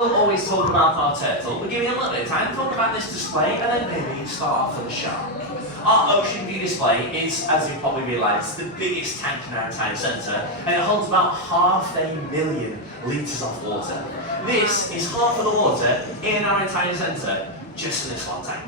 We'll always talk about our turtle. We're giving a little bit of time to talk about this display and then maybe start off with the shark. Our ocean view display is, as you've probably realised, the biggest tank in our entire centre, and it holds about 500,000 litres of water. This is half of the water in our entire centre, just in this one tank.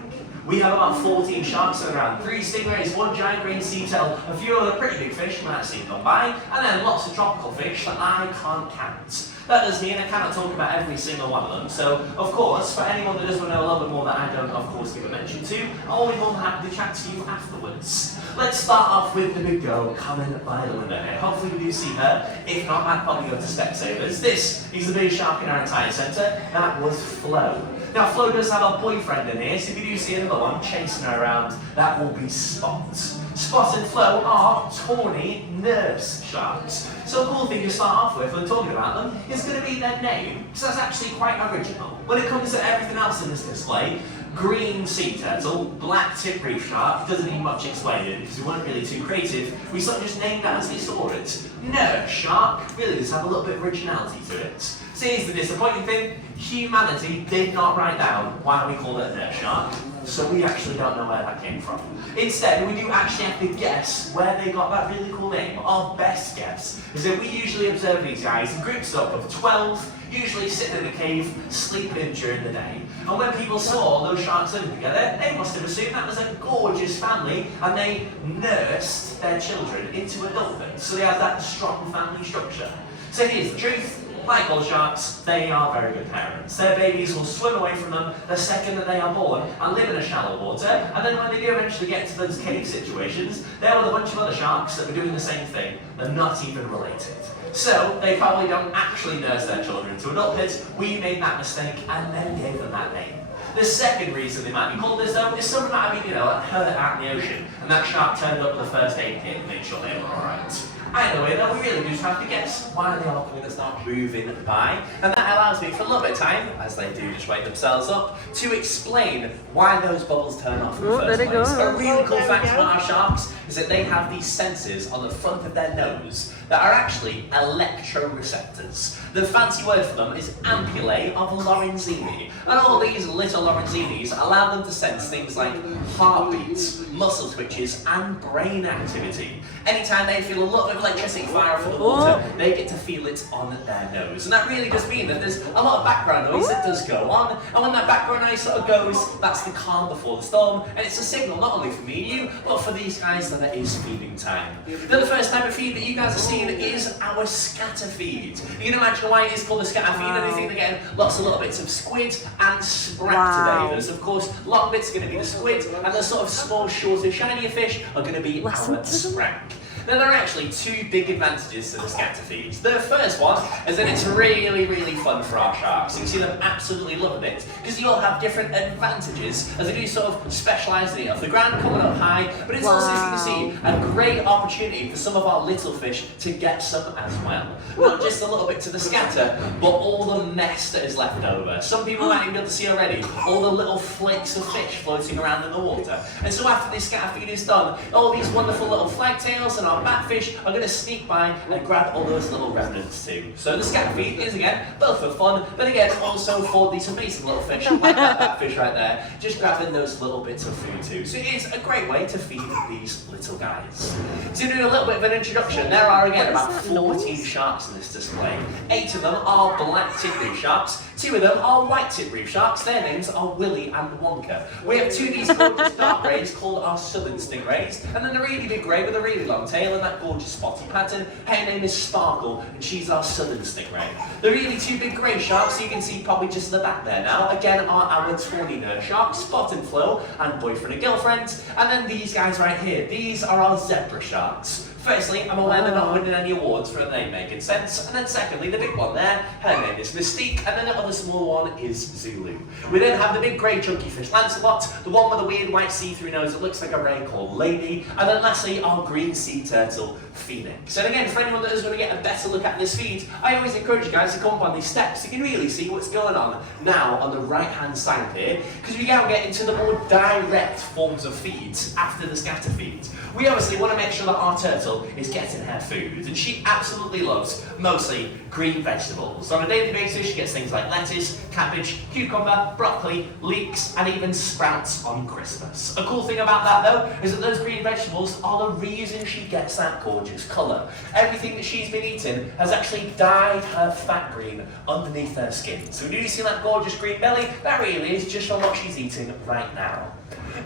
We have about 14 sharks on the ground, 3 stingrays, 1 giant green sea turtle, a few other pretty big fish you might have seen come by, and then lots of tropical fish that I can't count. That does mean I cannot talk about every single one of them, so of course, for anyone that does want to know a little bit more that I don't of course give a mention to, I'll be more than happy to chat to you afterwards. Let's start off with the big girl coming by the window here. Hopefully we do see her. If not, I'd probably go to Specsavers. This is the biggest shark in our entire centre. That was Flo. Now Flo does have a boyfriend in here, so if you do see another one chasing her around, that will be Spot. Spot and Flo are tawny nurse sharks. So a cool thing to start off with when talking about them is going to be their name, because that's actually quite original. When it comes to everything else in this display, green sea turtle, black tip reef shark, doesn't need much explaining because we weren't really too creative. We sort of just named that as we saw it. Nurse shark really does have a little bit of originality to it. So here's the disappointing thing, humanity did not write down why we called it a nurse shark, so we actually don't know where that came from. Instead, we do actually have to guess where they got that really cool name. Our best guess is that we usually observe these guys in groups up of 12, usually sitting in a cave, sleeping during the day. And when people saw those sharks living together, they must have assumed that was a gorgeous family, and they nursed their children into adulthood. So they had that strong family structure. So here's the truth. Like all sharks, they are very good parents. Their babies will swim away from them the second that they are born and live in a shallow water, and then when they do eventually get to those cave situations, they're with a bunch of other sharks that are doing the same thing. They're not even related. So, they probably don't actually nurse their children to adulthood. We made that mistake and then gave them that name. The second reason they might be called this though is something that heard out in the ocean, and that shark turned up with the first aid kit and made sure they were alright. Either way though, we really do just have to guess why they are coming to start moving by, and that allows me for a little bit of time, as they do just wake themselves up, to explain why those bubbles turn off in the first place. A really cool fact about our sharks is that they have these sensors on the front of their nose that are actually electroreceptors. The fancy word for them is ampullae of Lorenzini, and all these little Lorenzinis allow them to sense things like heartbeats, muscle twitches, and brain activity. Anytime they feel a little bit of electricity fire from the water, they get to feel it on their nose. And that really does mean that there's a lot of background noise that does go on, and when that background noise sort of goes, that's the calm before the storm, and it's a signal not only for me and you, but for these guys that it is feeding time. Then the first type of feed that you guys are seeing is our scatter feed. You can imagine why it is called a scatter feed, and I think again, lots of little bits of squid and sprag today. There's of course, long bits are going to be the squid, and the sort of small, shorter, shinier fish are going to be our sprag. Now there are actually 2 big advantages to the scatter feeds. The first one is that it's really, really fun for our sharks. You can see them absolutely loving it, because you all have different advantages as they do sort of specialise in it off the ground, coming up high, but it's also, as you can see, a great opportunity for some of our little fish to get some as well. Not just a little bit to the scatter, but all the mess that is left over. Some people might even be able to see already all the little flakes of fish floating around in the water. And so after this scatter feed is done, all these wonderful little flagtails and our batfish are going to sneak by and grab all those little remnants too. So the scatter feed is again both for fun, but again also for these amazing little fish like that batfish right there, just grabbing those little bits of food too. So it is a great way to feed these little guys. So to do a little bit of an introduction, there are again about 14 sharks in this display. 8 of them are black tip reef sharks, 2 of them are white tip reef sharks. Their names are Willy and Wonka. We have 2 of these gorgeous dark greys called our southern stingrays, and then a really big grey with a really long tail and that gorgeous spotty pattern. Her name is Sparkle, and she's our southern stingray. The really 2 big grey sharks you can see probably just in the back there now, again are our tawny nurse sharks, Spot and Flo, and boyfriend and girlfriend. And then these guys right here, these are our zebra sharks. Firstly, I'm aware they're not winning any awards for a name making sense, and then secondly, the big one there, her name is Mystique, and then the other small one is Zulu. We then have the big grey chunky fish Lancelot, the one with the weird white see-through nose that looks like a ray called Lady, and then lastly, our green sea turtle, Phoenix. And again, for anyone that is going to get a better look at this feed, I always encourage you guys to come up on these steps so you can really see what's going on now on the right-hand side here, because we now get into the more direct forms of feeds after the scatter feeds. We obviously want to make sure that our turtle turtle is getting her food, and she absolutely loves mostly green vegetables. On a daily basis, she gets things like lettuce, cabbage, cucumber, broccoli, leeks, and even sprouts on Christmas. A cool thing about that though is that those green vegetables are the reason she gets that gorgeous colour. Everything that she's been eating has actually dyed her fat green underneath her skin. So when you see that gorgeous green belly, that really is just from what she's eating right now.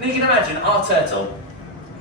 Now you can imagine our turtle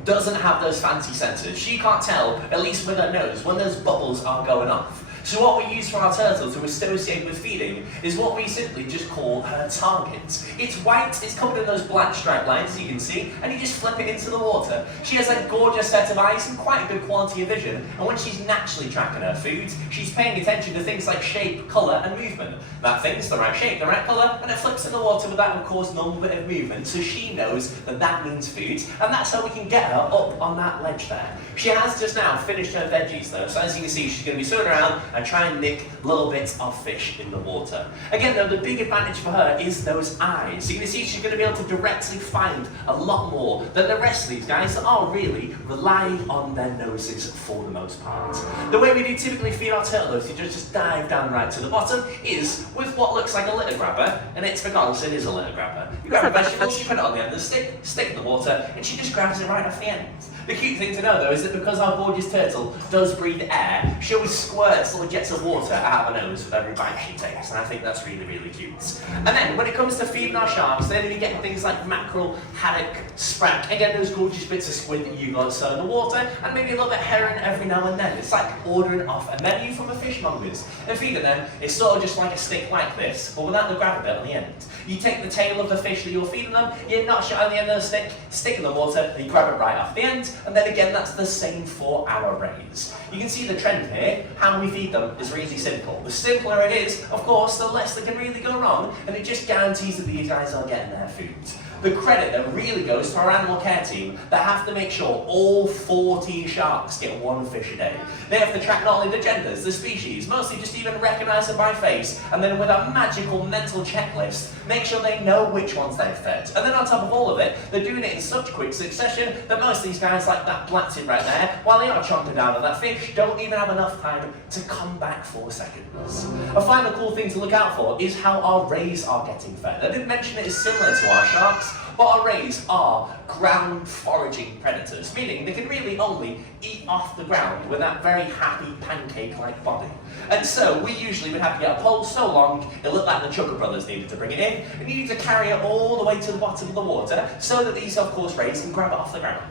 doesn't have those fancy sensors. She can't tell, at least with her nose, when those bubbles are going off. So what we use for our turtle to associate with feeding is what we simply just call her target. It's white, it's covered in those black striped lines, as you can see, and you just flip it into the water. She has a gorgeous set of eyes and quite a good quality of vision, and when she's naturally tracking her food, she's paying attention to things like shape, colour and movement. That thing's the right shape, the right colour, and it flips in the water with that, of course, normal bit of movement, so she knows that that means food, and that's how we can get her up on that ledge there. She has just now finished her veggies though, so as you can see, she's going to be swimming around and try and nick little bits of fish in the water. Again though, the big advantage for her is those eyes. So you can see she's going to be able to directly find a lot more than the rest of these guys that are really relying on their noses for the most part. The way we do typically feed our turtle, if you just dive down right to the bottom, is with what looks like a litter grabber, and it's because it is a litter grabber. You grab a vegetable, you put it on the end of the stick it in the water, and she just grabs it right off the end. The cute thing to know though is that because our gorgeous turtle does breathe air, she always squirts little jets of water out of her nose with every bite she takes, and I think that's really, really cute. And then when it comes to feeding our sharks, they're going to be getting things like mackerel, haddock, sprat, again those gorgeous bits of squid that you guys saw in the water, and maybe a little bit of herring every now and then. It's like ordering off a menu from a fishmonger's, and feeding them is sort of just like a stick like this, but without the grabber bit on the end. You take the tail of the fish that you're feeding them, you notch it on the end of the stick in the water, and you grab it right off the end, and then again that's the same for our rays. You can see the trend here. How we feed them is really simple. The simpler it is, of course, the less that can really go wrong, and it just guarantees that these guys are getting their food. The credit that really goes to our animal care team that have to make sure all 14 sharks get one fish a day. They have to track not only the genders, the species, mostly just even recognise them by face, and then with a magical mental checklist, make sure they know which ones they've fed. And then on top of all of it, they're doing it in such quick succession that most of these guys, like that black tip right there, while they are chomping down on that fish, don't even have enough time to come back 4 seconds. A final cool thing to look out for is how our rays are getting fed. I didn't mention it is similar to our sharks, but our rays are ground foraging predators, meaning they can really only eat off the ground with that very happy pancake-like body. And so we usually would have to get a pole so long it looked like the Chucker brothers needed to bring it in, and you need to carry it all the way to the bottom of the water so that these, of course, rays can grab it off the ground.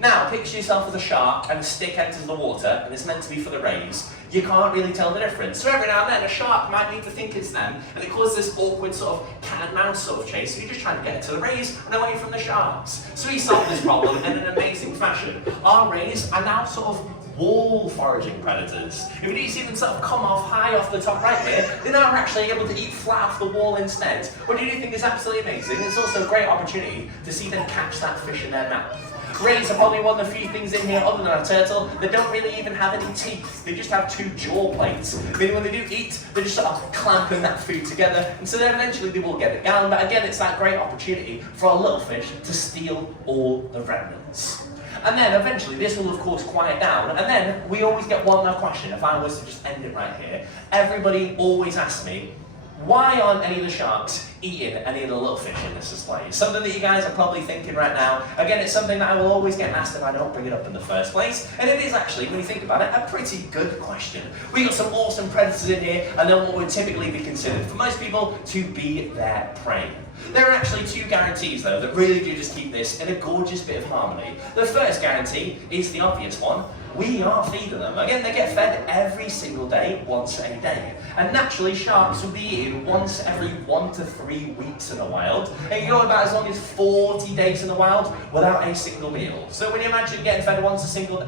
Now, picture yourself as a shark and a stick enters the water and it's meant to be for the rays. You can't really tell the difference. So every now and then a shark might need to think it's them, and it causes this awkward sort of cat and mouse sort of chase. So you're just trying to get it to the rays and away from the sharks. So we solved this problem in an amazing fashion. Our rays are now sort of wall foraging predators. If you do see them sort of come off high off the top right here, they're now actually able to eat flat off the wall instead. What I do think is absolutely amazing. It's also a great opportunity to see them catch that fish in their mouth. Rays are probably one of the few things in here, other than a turtle, that don't really even have any teeth. They just have 2 jaw plates. Meaning when they do eat, they're just sort of clamping that food together, and so then eventually they will get it down. But again, it's that great opportunity for a little fish to steal all the remnants. And then eventually this will of course quiet down, and then we always get one more question. If I was to just end it right here, everybody always asks me, why aren't any of the sharks eating any of the little fish in this display? Something that you guys are probably thinking right now. Again, it's something that I will always get asked if I don't bring it up in the first place. And it is actually, when you think about it, a pretty good question. We got some awesome predators in here, and then what would typically be considered for most people to be their prey. There are actually 2 guarantees though that really do just keep this in a gorgeous bit of harmony. The first guarantee is the obvious one. We are feeding them. Again, they get fed every single day, once a day. And naturally, sharks will be eaten once every 1 to 3 weeks in the wild. And you go about as long as 40 days in the wild without a single meal. So when you imagine getting fed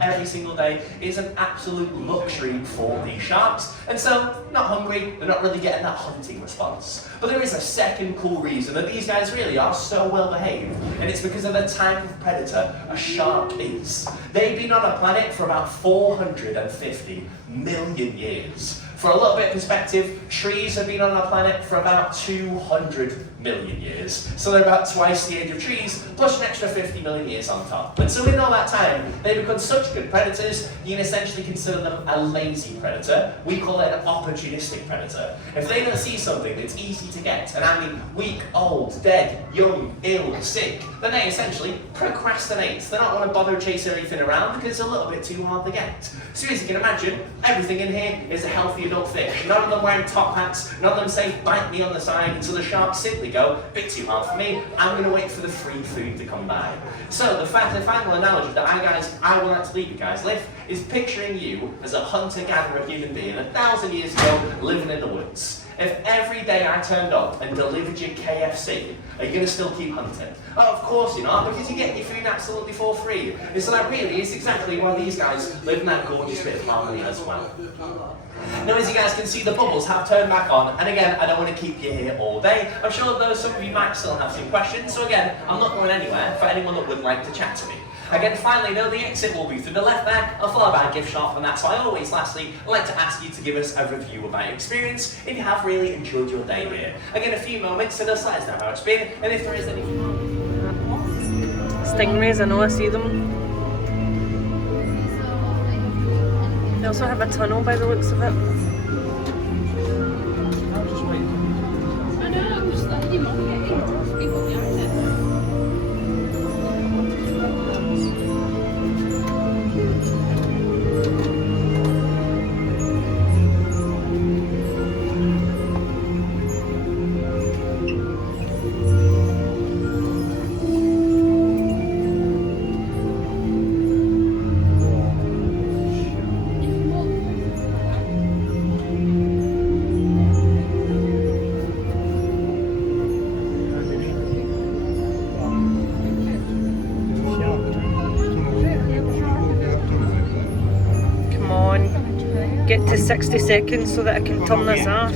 every single day, it's an absolute luxury for these sharks. And so, not hungry, they're not really getting that hunting response. But there is a second cool reason that these guys really are so well behaved, and it's because of the type of predator a shark is. They've been on a planet for about 450 million years. For a little bit of perspective, trees have been on our planet for about 200 million years. So they're about twice the age of trees, plus an extra 50 million years on top. And so in all that time, they've become such good predators, you can essentially consider them a lazy predator. We call it an opportunistic predator. If they don't see something that's easy to get, and I mean weak, old, dead, young, ill, sick, then they essentially procrastinate. They don't want to bother chasing everything around because it's a little bit too hard to get. So as you can imagine, everything in here is a healthy adult fish. None of them wearing top hats, none of them say bite me on the side, until the sharks simply go, bit too hard for me, I'm going to wait for the free food to come by. So the final analogy that I want to leave you guys with is picturing you as a hunter-gatherer human being 1,000 years ago living in the woods. If every day I turned up and delivered you KFC, are you going to still keep hunting? Oh, of course you're not, because you get your food absolutely for free. And so that really is exactly why these guys live in that gorgeous bit of harmony as well. Now, as you guys can see, the bubbles have turned back on, and again, I don't want to keep you here all day. I'm sure though some of you might still have some questions, so again, I'm not going anywhere for anyone that would like to chat to me. Again, finally, though, the exit will be through the left there, followed by a gift shop, and that's why I always, lastly, like to ask you to give us a review about your experience if you have really enjoyed your day here. Again, a few moments to just let us know how it's been, and if there is any... Stingrays, I know I see them. They also have a tunnel by the looks of it. I know, I'm just letting him on it. People behind it. Get to 60 seconds so that I can turn this off.